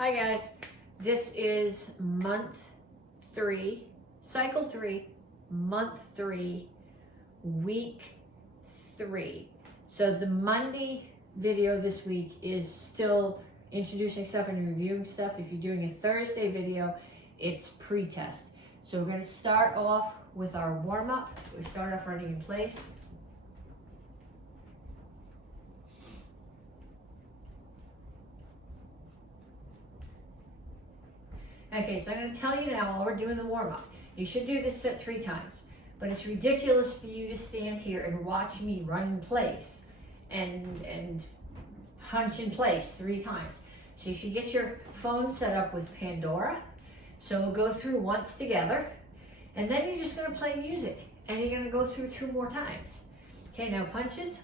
Hi guys, this is month 3, cycle 3, month 3, week 3. So the Monday video this week is still introducing stuff and reviewing stuff. If you're doing a Thursday video, it's pre-test. So we're going to start off with our warm-up. We start off running in place. Okay, so I'm going to tell you now while we're doing the warm-up. You should do this set 3 times, but it's ridiculous for you to stand here and watch me run in place and punch in place 3 times. So you should get your phone set up with Pandora. So we'll go through once together, and then you're just going to play music, and you're going to go through 2 more times. Okay, now punches.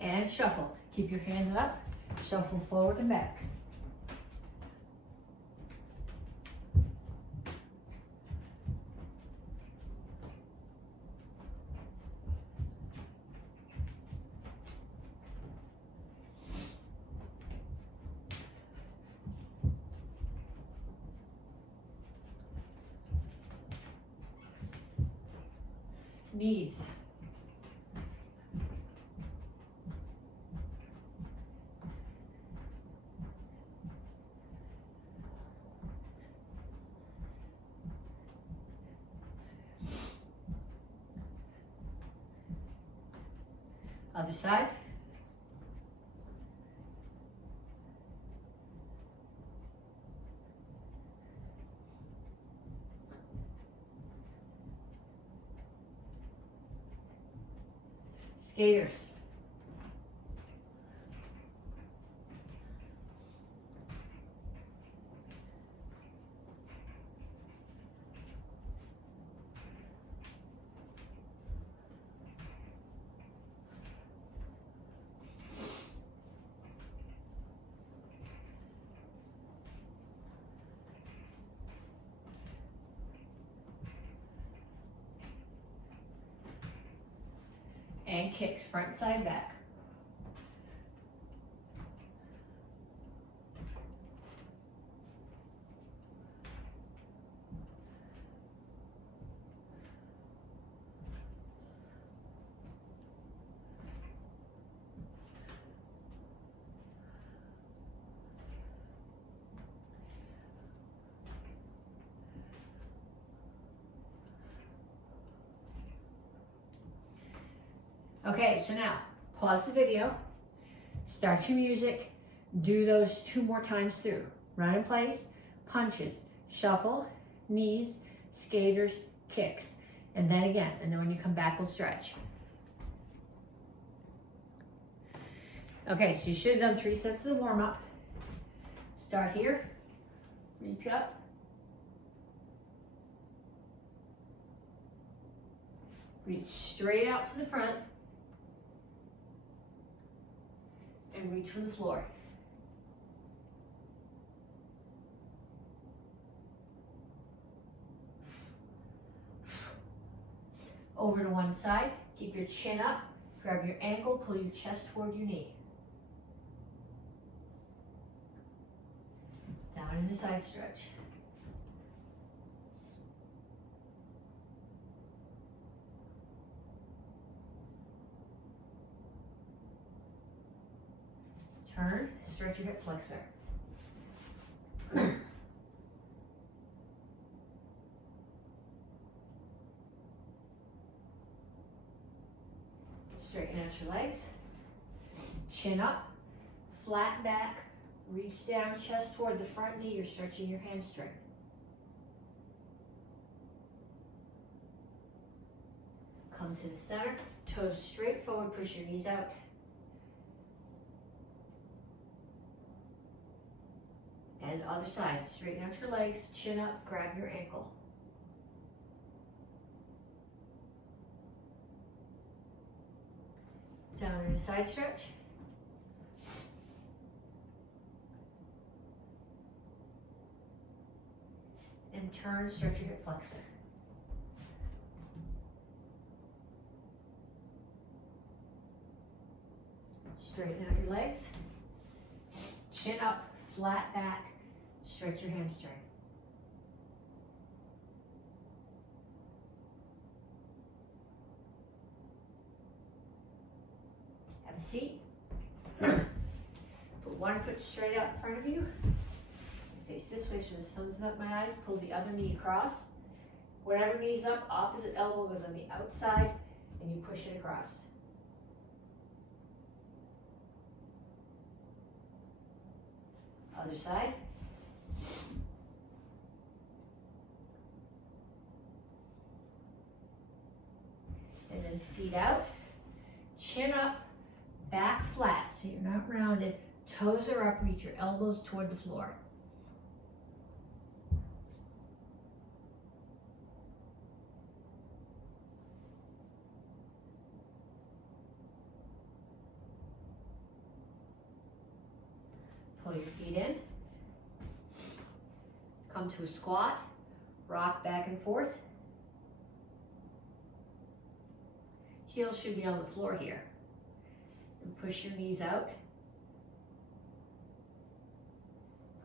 And shuffle. Keep your hands up. Shuffle forward and back. Knees. Other side. Skaters. And kicks front, side, back. Okay, so now pause the video, start your music, do those 2 more times through. Run in place, punches, shuffle, knees, skaters, kicks, and then again. And then when you come back, we'll stretch. Okay, so you should have done 3 sets of the warm-up. Start here, reach up. Reach straight out to the front. And reach from the floor. Over to one side, keep your chin up, grab your ankle, pull your chest toward your knee. Down in the side stretch. Turn, stretch your hip flexor. Straighten out your legs. Chin up, flat back, reach down, chest toward the front knee. You're stretching your hamstring. Come to the center, toes straight forward, push your knees out. And other side, straighten out your legs, chin up, grab your ankle. Down in a side stretch. And turn, stretch your hip flexor. Straighten out your legs. Chin up, flat back, stretch your hamstring. Have a seat. Put one foot straight out in front of you. Face this way so the sun's not in my eyes. Pull the other knee across. Whatever knee's up, opposite elbow goes on the outside and you push it across. Other side. And then feet out, chin up, back flat so you're not rounded. Toes are up, reach your elbows toward the floor. Pull your feet in. Come to a squat. Rock back and forth. Heels should be on the floor here. And push your knees out.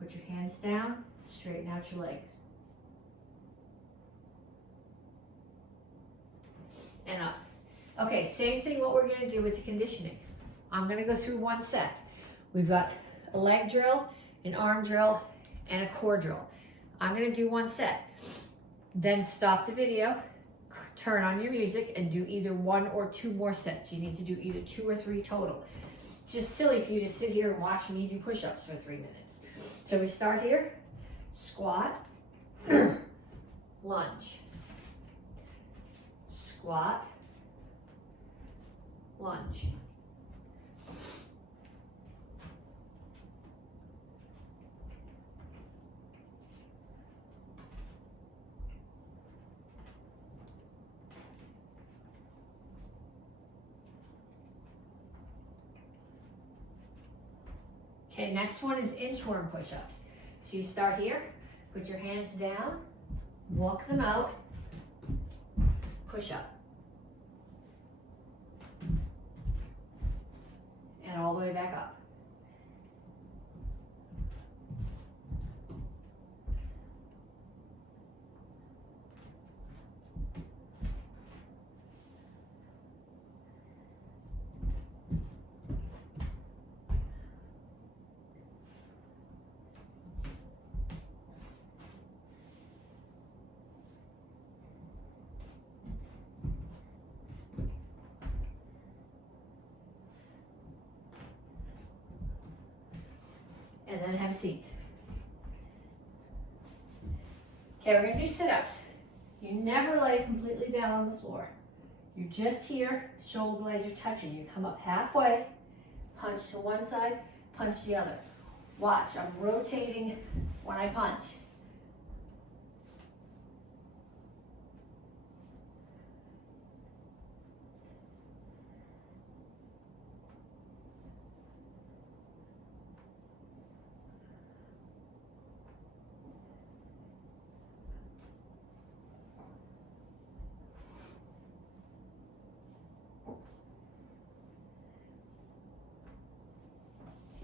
Put your hands down. Straighten out your legs. And up. Okay, same thing what we're going to do with the conditioning. I'm going to go through one set. We've got a leg drill, an arm drill, and a core drill. I'm going to do one set. Then stop the video, turn on your music, and do either one or two more sets. You need to do either 2 or 3 total. It's just silly for you to sit here and watch me do push-ups for 3 minutes. So we start here, squat, lunge, squat, lunge. Okay, next one is inchworm push-ups. So you start here, put your hands down, walk them out, push up. And all the way back up. And then have a seat. Okay, we're going to do sit-ups. You never lay completely down on the floor. You're just here, shoulder blades are touching. You come up halfway, punch to one side, punch the other. Watch, I'm rotating when I punch.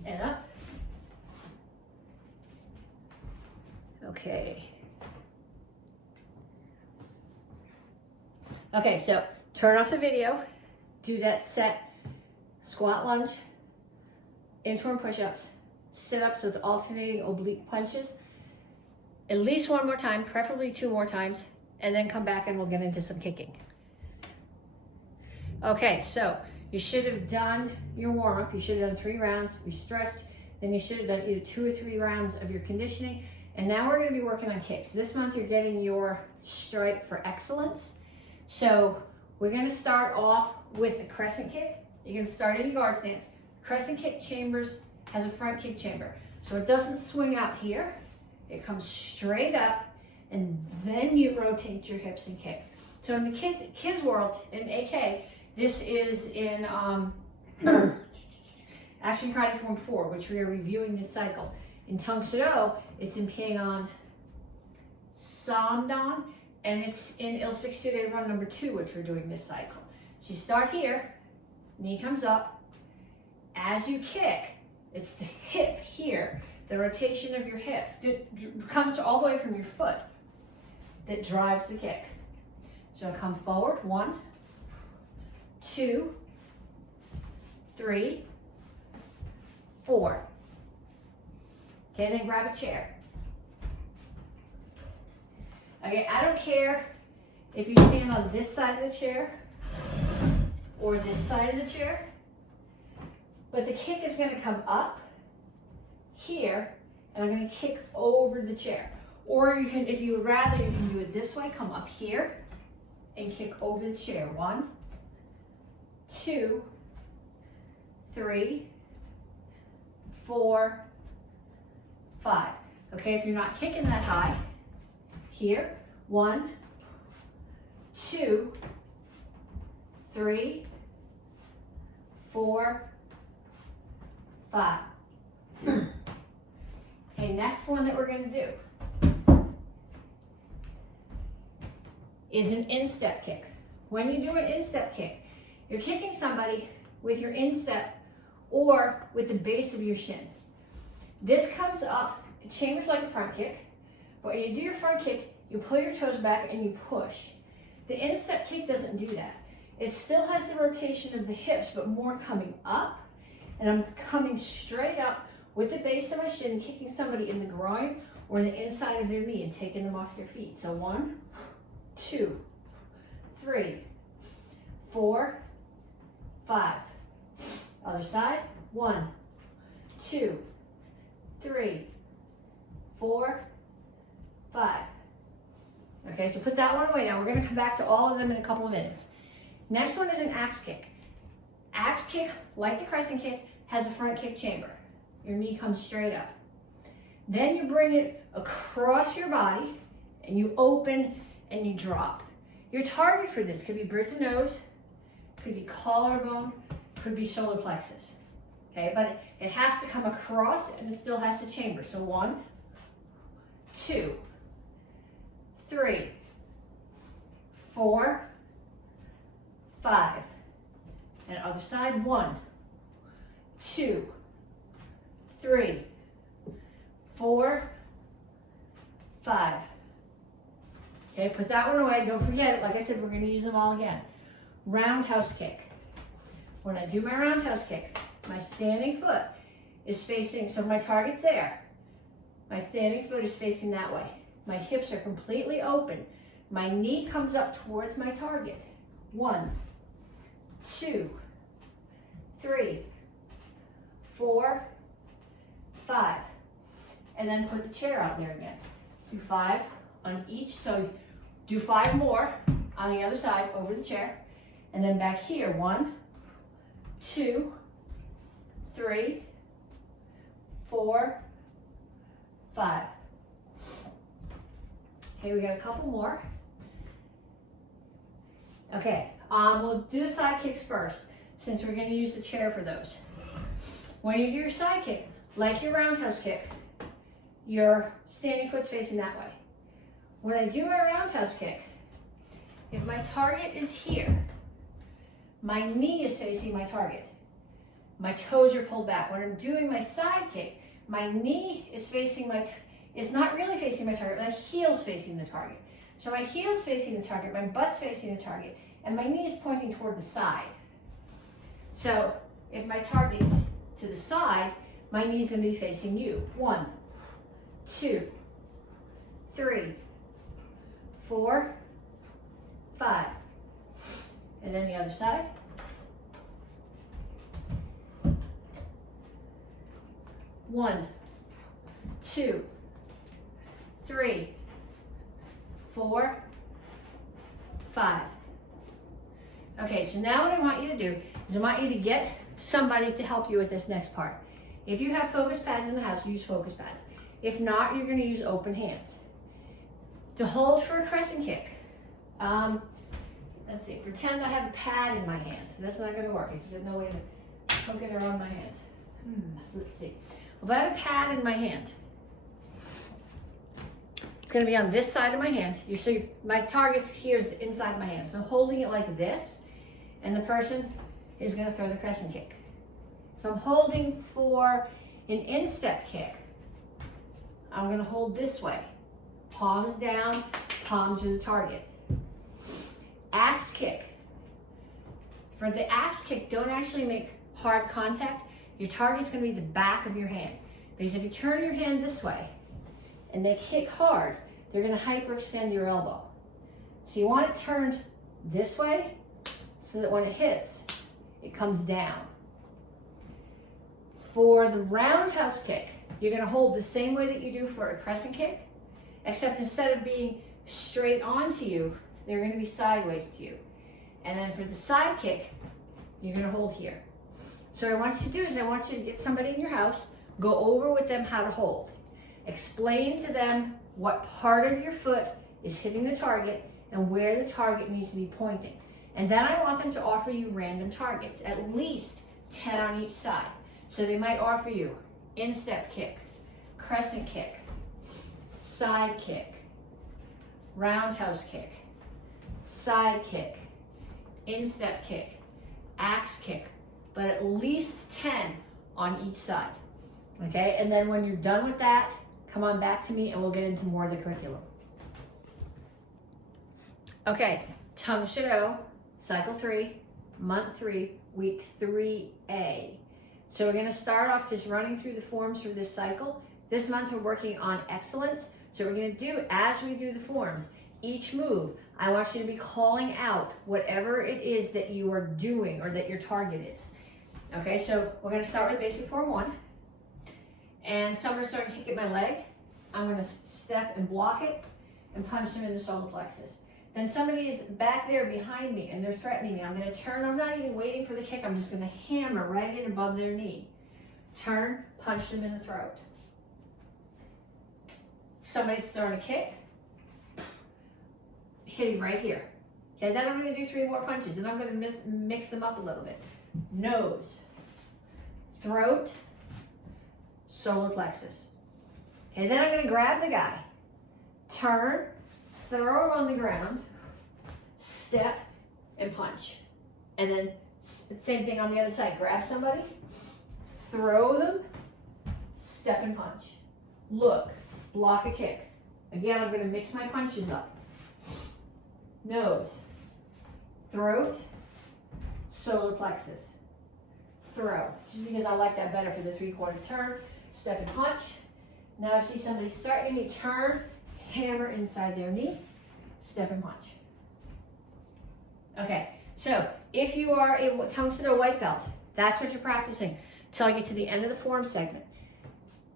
And up. Okay. Okay, so turn off the video, do that set, squat lunge, inchworm push-ups, sit-ups with alternating oblique punches, at least one more time, preferably 2 more times, and then come back and we'll get into some kicking. Okay, so you should have done your warm-up. You should have done 3 rounds. We stretched. Then you should have done either 2 or 3 rounds of your conditioning. And now we're going to be working on kicks. This month you're getting your stripe for excellence. So we're going to start off with a crescent kick. You're going to start in your guard stance. Crescent kick chambers has a front kick chamber. So it doesn't swing out here. It comes straight up, and then you rotate your hips and kick. So in the kids world, in AK, this is in Action Karate Form 4, which we are reviewing this cycle. In Tang Soo Do, it's in Pyongan Samdan, and it's in Il 62-day run number 2, which we're doing this cycle. So you start here, knee comes up. As you kick, it's the hip here, the rotation of your hip. It comes all the way from your foot that drives the kick. So come forward, 1, 2, 3, 4. Okay, then grab a chair. Okay, I don't care if you stand on this side of the chair or this side of the chair, but the kick is going to come up here, and I'm going to kick over the chair. Or you can, if you would rather, you can do it this way, come up here and kick over the chair. 1, 2, 3, 4, 5. Okay, if you're not kicking that high, here, 1, 2, 3, 4, 5. Okay, next one that we're going to do is an instep kick. When you do an instep kick, you're kicking somebody with your instep or with the base of your shin. This comes up, it chambers like a front kick, but when you do your front kick, you pull your toes back and you push. The instep kick doesn't do that. It still has the rotation of the hips, but more coming up, and I'm coming straight up with the base of my shin, kicking somebody in the groin or the inside of their knee and taking them off their feet. So 1, 2, 3, 4, 5. Other side, 1, 2, 3, 4, 5. Okay, so put that one away. Now we're going to come back to all of them in a couple of minutes. Next one is an axe kick. Axe kick, like the crescent kick, has a front kick chamber. Your knee comes straight up. Then you bring it across your body and you open and you drop. Your target for this could be bridge of nose, could be collarbone, could be solar plexus. Okay, but it has to come across and it still has to chamber. So 1, 2, 3, 4, 5. And other side, 1, 2, 3, 4, 5. Okay, put that one away. Don't forget it. Like I said, we're going to use them all again. Roundhouse kick. When I do my roundhouse kick, my standing foot is facing, so my target's there. My standing foot is facing that way. My hips are completely open. My knee comes up towards my target. 1, 2, 3, 4, 5. And then put the chair out there again. Do 5 on each, so do 5 more on the other side over the chair. And then back here, 1, 2, 3, 4, 5. Okay, we got a couple more. Okay, we'll do the side kicks first, since we're going to use the chair for those. When you do your side kick, like your roundhouse kick, your standing foot's facing that way. When I do my roundhouse kick, if my target is here, my knee is facing my target. My toes are pulled back. When I'm doing my side kick, my knee is facing it's not really facing my target, my heel's facing the target. So my heel's facing the target, my butt's facing the target, and my knee is pointing toward the side. So if my target's to the side, my knee's going to be facing you. 1, 2, 3, 4, 5. And then the other side. 1, 2, 3, 4, 5. Okay, so now what I want you to do is I want you to get somebody to help you with this next part. If you have focus pads in the house, use focus pads. If not, you're gonna use open hands. To hold for a crescent kick, let's see, pretend I have a pad in my hand. That's not gonna work. There's no way to poke it around my hand. Let's see. If I have a pad in my hand, it's gonna be on this side of my hand. My target here is the inside of my hand. So I'm holding it like this, and the person is gonna throw the crescent kick. If I'm holding for an instep kick, I'm gonna hold this way. Palms down, palms to the target. Axe kick. For the axe kick, don't actually make hard contact. Your target's gonna be the back of your hand. Because if you turn your hand this way and they kick hard, they're gonna hyperextend your elbow. So you want it turned this way so that when it hits, it comes down. For the roundhouse kick, you're gonna hold the same way that you do for a crescent kick, except instead of being straight onto you, they're gonna be sideways to you. And then for the side kick, you're gonna hold here. So what I want you to do is I want you to get somebody in your house, go over with them how to hold. Explain to them what part of your foot is hitting the target and where the target needs to be pointing. And then I want them to offer you random targets, at least 10 on each side. So they might offer you instep kick, crescent kick, side kick, roundhouse kick, side kick, instep kick, axe kick, but at least 10 on each side. Okay, and then when you're done with that, come on back to me and we'll get into more of the curriculum. Okay, Tang Soo Do, cycle 3, month 3, week 3A. So we're gonna start off just running through the forms for this cycle. This month we're working on excellence. So we're gonna do, as we do the forms, each move, I want you to be calling out whatever it is that you are doing or that your target is. Okay, so we're gonna start with basic form 1. And someone's starting to kick at my leg. I'm gonna step and block it and punch them in the solar plexus. Then somebody is back there behind me and they're threatening me. I'm gonna turn, I'm not even waiting for the kick, I'm just gonna hammer right in above their knee. Turn, punch them in the throat. Somebody's throwing a kick, hitting right here. Okay, then I'm gonna do 3 more punches and I'm gonna mix them up a little bit. Nose, throat, solar plexus. Okay, then I'm gonna grab the guy, turn, throw him on the ground, step, and punch. And then same thing on the other side. Grab somebody, throw them, step and punch. Look, block a kick. Again, I'm gonna mix my punches up. Nose, throat, solar plexus, throw. Just because I like that better for the 3/4 turn, step and punch. Now I see somebody starting me, turn, hammer inside their knee, step and punch. Okay, so if you are a Tang Soo Do white belt, that's what you're practicing till I get to the end of the form segment.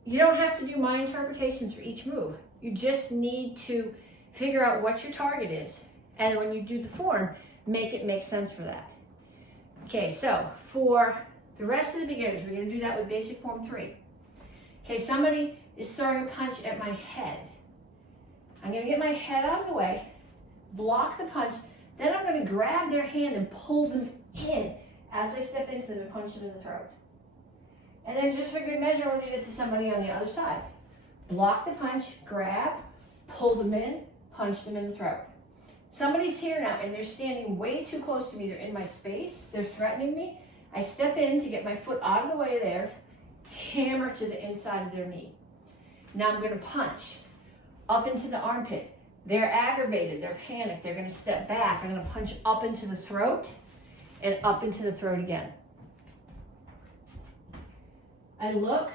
You don't have to do my interpretations for each move. You just need to figure out what your target is. And when you do the form, make it make sense for that. Okay, so for the rest of the beginners, we're gonna do that with basic form 3. Okay, somebody is throwing a punch at my head. I'm gonna get my head out of the way, block the punch, then I'm gonna grab their hand and pull them in as I step into them and punch them in the throat. And then just for good measure, we're gonna do it to somebody on the other side. Block the punch, grab, pull them in, punch them in the throat. Somebody's here now and they're standing way too close to me. They're in my space, they're threatening me. I step in to get my foot out of the way of theirs, hammer to the inside of their knee. Now I'm gonna punch up into the armpit. They're aggravated, they're panicked, they're gonna step back. I'm gonna punch up into the throat and up into the throat again. I look,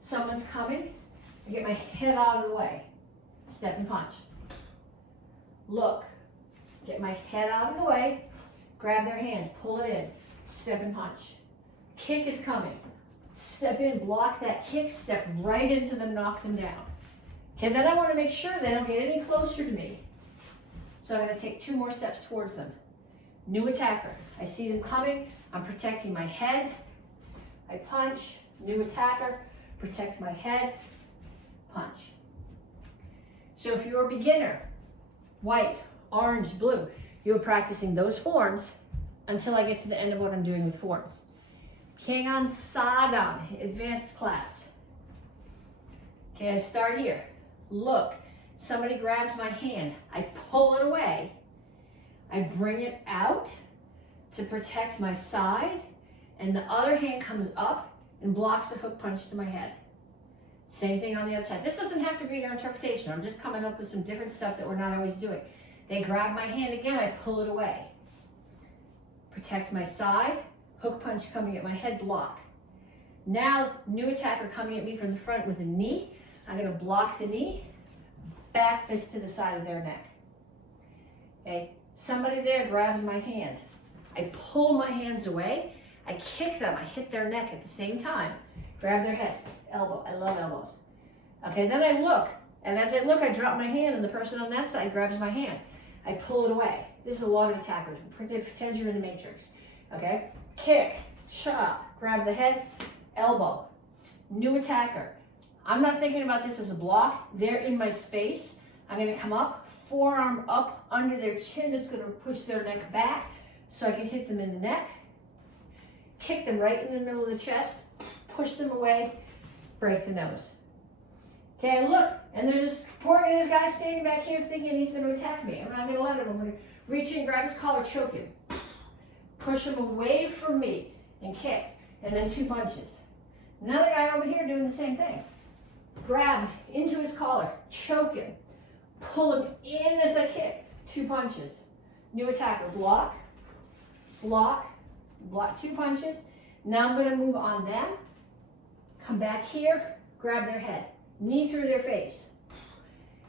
someone's coming, I get my head out of the way, step and punch. Look, get my head out of the way, grab their hand, pull it in, step and punch. Kick is coming, step in, block that kick, step right into them, knock them down. Okay, then I want to make sure they don't get any closer to me. So I'm going to take 2 more steps towards them. New attacker. I see them coming. I'm protecting my head. I punch, New attacker, protect my head, punch. So if you're a beginner, white, orange, blue, you're practicing those forms until I get to the end of what I'm doing with forms. Kyosa J, advanced class. Okay, I start here. Look, somebody grabs my hand. I pull it away. I bring it out to protect my side, and the other hand comes up and blocks a hook punch to my head. Same thing on the other side. This doesn't have to be your interpretation. I'm just coming up with some different stuff that we're not always doing. They grab my hand again, I pull it away. Protect my side, hook punch coming at my head, block. Now, new attacker coming at me from the front with a knee. I'm gonna block the knee, back fist to the side of their neck. Okay, somebody there grabs my hand. I pull my hands away, I kick them, I hit their neck at the same time. Grab their head, elbow, I love elbows. Okay, then I look, and as I look, I drop my hand and the person on that side grabs my hand. I pull it away. This is a lot of attackers. Pretend you're in the Matrix. Okay, kick, chop, grab the head, elbow. New attacker. I'm not thinking about this as a block. They're in my space. I'm gonna come up, forearm up under their chin. It's gonna push their neck back so I can hit them in the neck. Kick them right in the middle of the chest, push them away, break the nose. Okay, I look, and there's this guy standing back here thinking he's gonna attack me. I'm not gonna let him. I'm gonna reach in, grab his collar, choke him. Push him away from me and kick, and then 2 punches. Another guy over here doing the same thing. Grab into his collar, choke him, pull him in as I kick, 2 punches. New attacker, block, block, block, 2 punches. Now I'm gonna move on them, come back here, grab their head, knee through their face.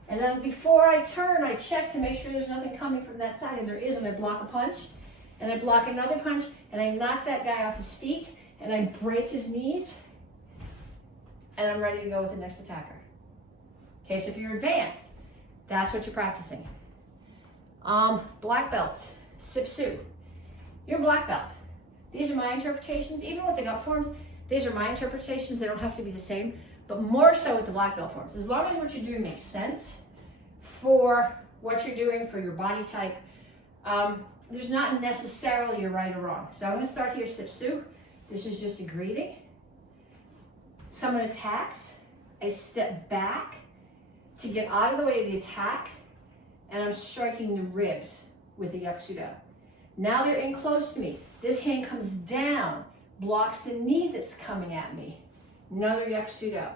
And then before I turn, I check to make sure there's nothing coming from that side, and there is, and I block a punch, and I block another punch, and I knock that guy off his feet, and I break his knees, and I'm ready to go with the next attacker. Okay, so if you're advanced, that's what you're practicing. Black belts, Sipsu. You're a black belt. These are my interpretations. Even with the gut forms, these are my interpretations. They don't have to be the same, but more so with the black belt forms. As long as what you're doing makes sense for what you're doing, for your body type, there's not necessarily a right or wrong. So I'm gonna start here, Sipsu. This is just a greeting. Someone attacks, I step back to get out of the way of the attack, and I'm striking the ribs with the Yakusudo. Now they're in close to me. This hand comes down, blocks the knee that's coming at me. Another Yakusudo.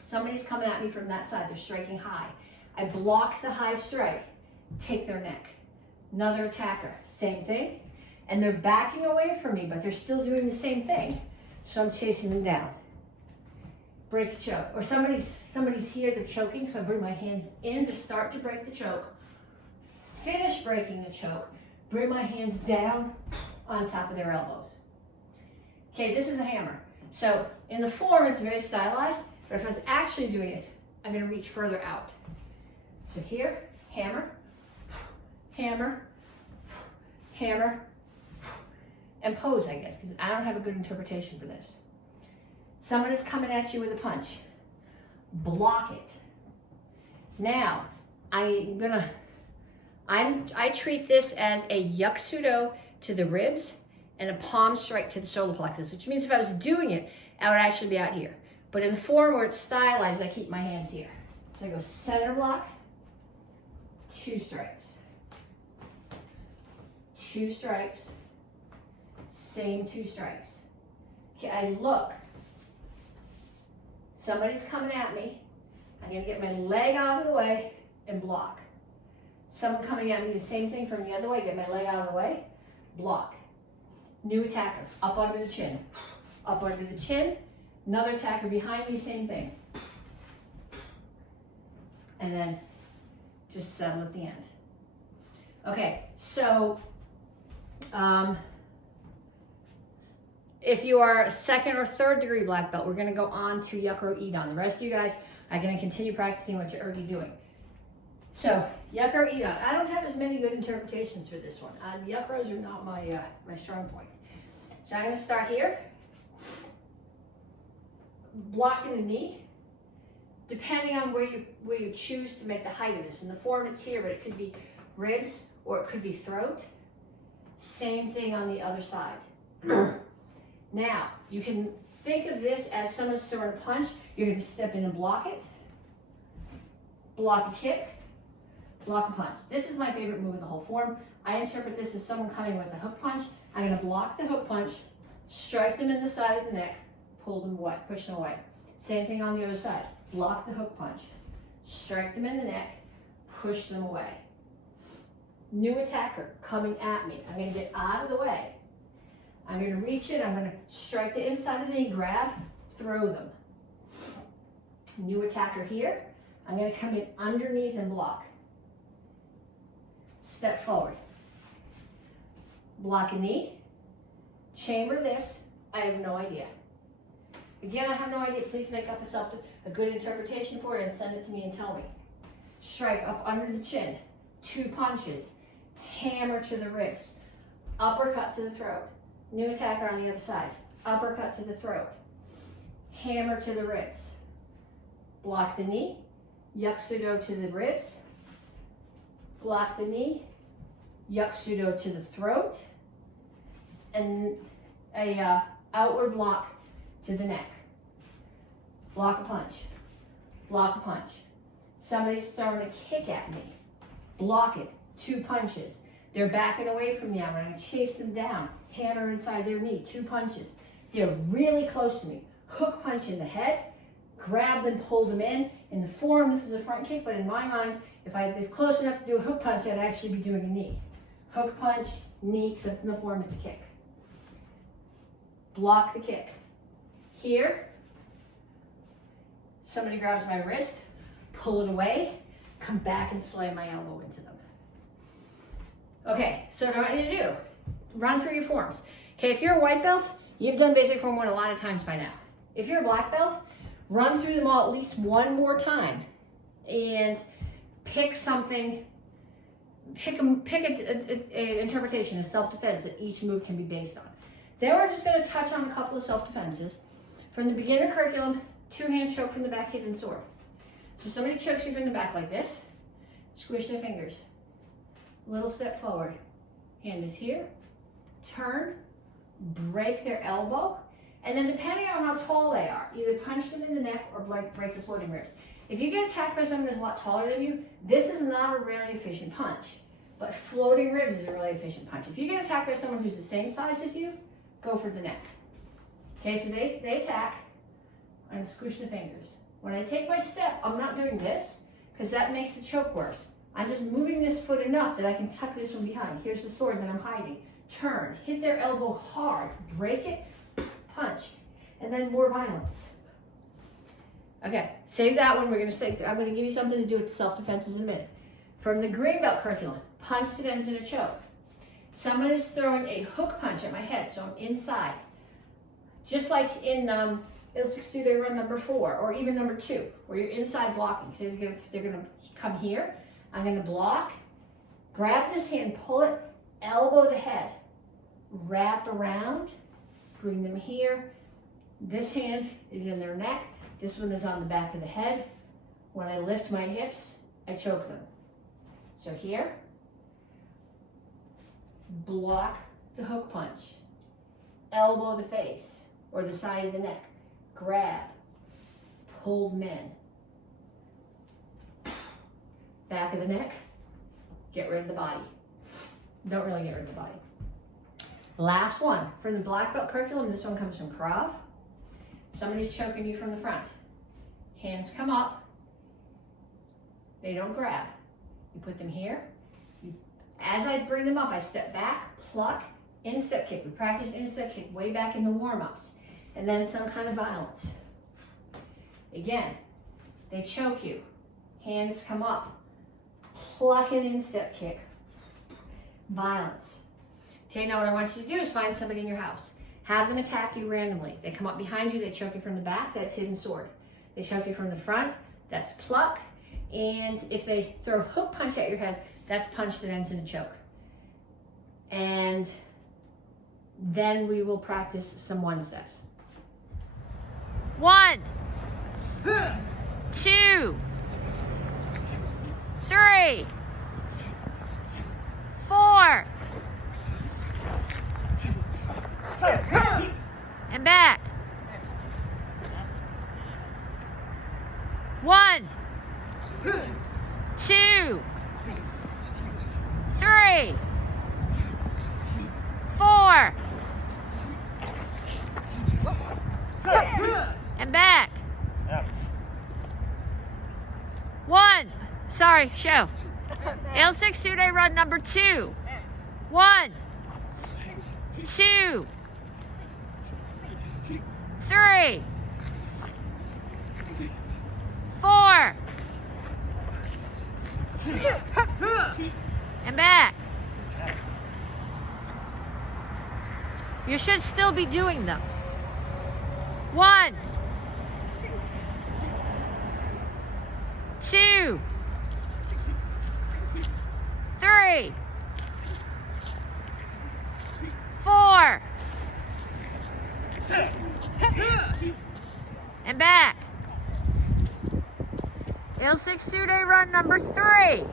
Somebody's coming at me from that side, they're striking high. I block the high strike, take their neck. Another attacker, same thing. And they're backing away from me, but they're still doing the same thing. So I'm chasing them down. Break a choke. Or somebody's here, they're choking, so I bring my hands in to start to break the choke. Finish breaking the choke. Bring my hands down on top of their elbows. Okay, this is a hammer. So in the form, it's very stylized, but if I was actually doing it, I'm gonna reach further out. So here, hammer, hammer, hammer, and pose, I guess, because I don't have a good interpretation for this. Someone is coming at you with a punch. Block it. Now, I treat this as a Yakusudo to the ribs and a palm strike to the solar plexus, which means if I was doing it, I would actually be out here. But in the form where it's stylized, I keep my hands here. So I go center block, 2 strikes. 2 strikes, same 2 strikes. Okay, I look. Somebody's coming at me. I'm gonna get my leg out of the way and block. Someone coming at me, the same thing from the other way, get my leg out of the way, block. New attacker, up under the chin. Up under the chin, another attacker behind me, same thing. And then just settle at the end. Okay, so if you are a 2nd or 3rd degree black belt, we're gonna go on to Yakuro Idon. The rest of you guys are gonna continue practicing what you're already doing. So, Yakuro Idon. I don't have as many good interpretations for this one. Yakuros are not my strong point. So I'm gonna start here. blocking the knee, depending on where you choose to make the height of this. In the form it's here, but it could be ribs or it could be throat. Same thing on the other side. Now, you can think of this as someone's throwing a punch. You're going to step in and block it, block a kick, block a punch. This is my favorite move in the whole form. I interpret this as someone coming with a hook punch. I'm going to block the hook punch, strike them in the side of the neck, pull them away, push them away. Same thing on the other side. Block the hook punch, strike them in the neck, push them away. New attacker coming at me. I'm going to get out of the way. I'm going to reach it. I'm going to strike the inside of the knee, grab, throw them. New attacker here. I'm going to come in underneath and block. Step forward. Block a knee. Chamber this. I have no idea. Again, I have no idea. Please make up a good interpretation for it and send it to me and tell me. Strike up under the chin. 2 punches. Hammer to the ribs. Uppercut to the throat. New attacker on the other side. Uppercut to the throat. Hammer to the ribs. Block the knee. Yuck-sudo to the ribs. Block the knee. Yuck-sudo to the throat. And a outward block to the neck. Block a punch. Block a punch. Somebody's throwing a kick at me. Block it. 2 punches. They're backing away from me. I'm going to chase them down. Hammer inside their knee. 2 punches. They're really close to me. Hook punch in the head. Grab them, pull them in. In the form, this is a front kick, but in my mind, if they're close enough to do a hook punch, I'd actually be doing a knee. Hook punch, knee, except in the form, it's a kick. Block the kick. Here, somebody grabs my wrist, pull it away, come back and slam my elbow into them. Okay, so what I want you to do, run through your forms. Okay, if you're a white belt, you've done basic form 1 a lot of times by now. If you're a black belt, run through them all at least 1 more time and pick something, pick an interpretation of self-defense that each move can be based on. Then we're just going to touch on a couple of self-defenses. From the beginner curriculum, 2-hand choke from the back, hidden sword. So somebody chokes you from the back like this, squish their fingers. Little step forward. Hand is here. Turn, break their elbow, and then depending on how tall they are, either punch them in the neck or break the floating ribs. If you get attacked by someone who's a lot taller than you, this is not a really efficient punch. But floating ribs is a really efficient punch. If you get attacked by someone who's the same size as you, go for the neck. Okay, so they attack. I'm going to squish the fingers. When I take my step, I'm not doing this because that makes the choke worse. I'm just moving this foot enough that I can tuck this from behind. Here's the sword that I'm hiding. Turn, hit their elbow hard, break it, punch, and then more violence. Okay, save that one. I'm going to give you something to do with self-defense in a minute. From the green belt curriculum, punch that ends in a choke. Someone is throwing a hook punch at my head, so I'm inside. Just like in Il-60, run number 4, or even number 2, where you're inside blocking. So they're going to come here. I'm going to block, grab this hand, pull it, elbow the head, wrap around, bring them here. This hand is in their neck. This one is on the back of the head. When I lift my hips, I choke them. So here, block the hook punch, elbow the face or the side of the neck, grab, pull them in. Back of the neck, get rid of the body. Don't really get rid of the body. Last one, from the black belt curriculum, this one comes from Krav. Somebody's choking you from the front. Hands come up. They don't grab. You put them here. As I bring them up, I step back, pluck, instep kick. We practice instep kick way back in the warm-ups. And then some kind of violence. Again, they choke you. Hands come up. Pluck an instep kick. Violence. Okay, now what I want you to do is find somebody in your house. Have them attack you randomly. They come up behind you, they choke you from the back, that's hidden sword. They choke you from the front, that's pluck. And if they throw a hook punch at your head, that's punch that ends in a choke. And then we will practice some 1-steps. 1, 2, 3, 4, and back. 1, 2, 3, 4, and back. 1, sorry, show. L6 Soo Do run number 2. 1, 2, 3, 4, and back. You should still be doing them. 1, 2, 3, 4, and back. L6 Soo Do run number 3.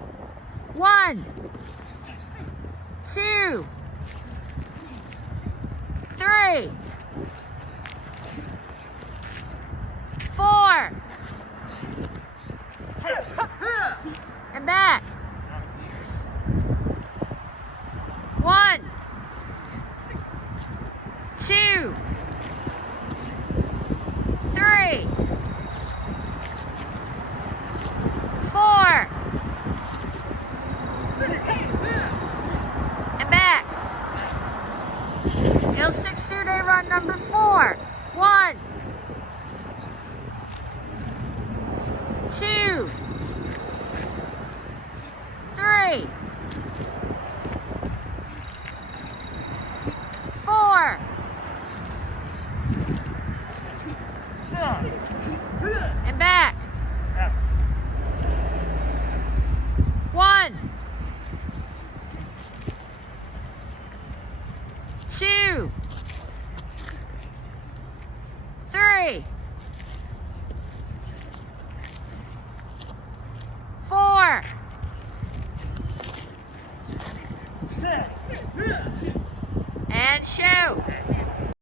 1, 2, 3, 4, and back. 1, 2, 3, 4, and back. L6 Soo Do run number 4. 1, 2, 3, 4, and back. 1, 2, 3, 4, and show.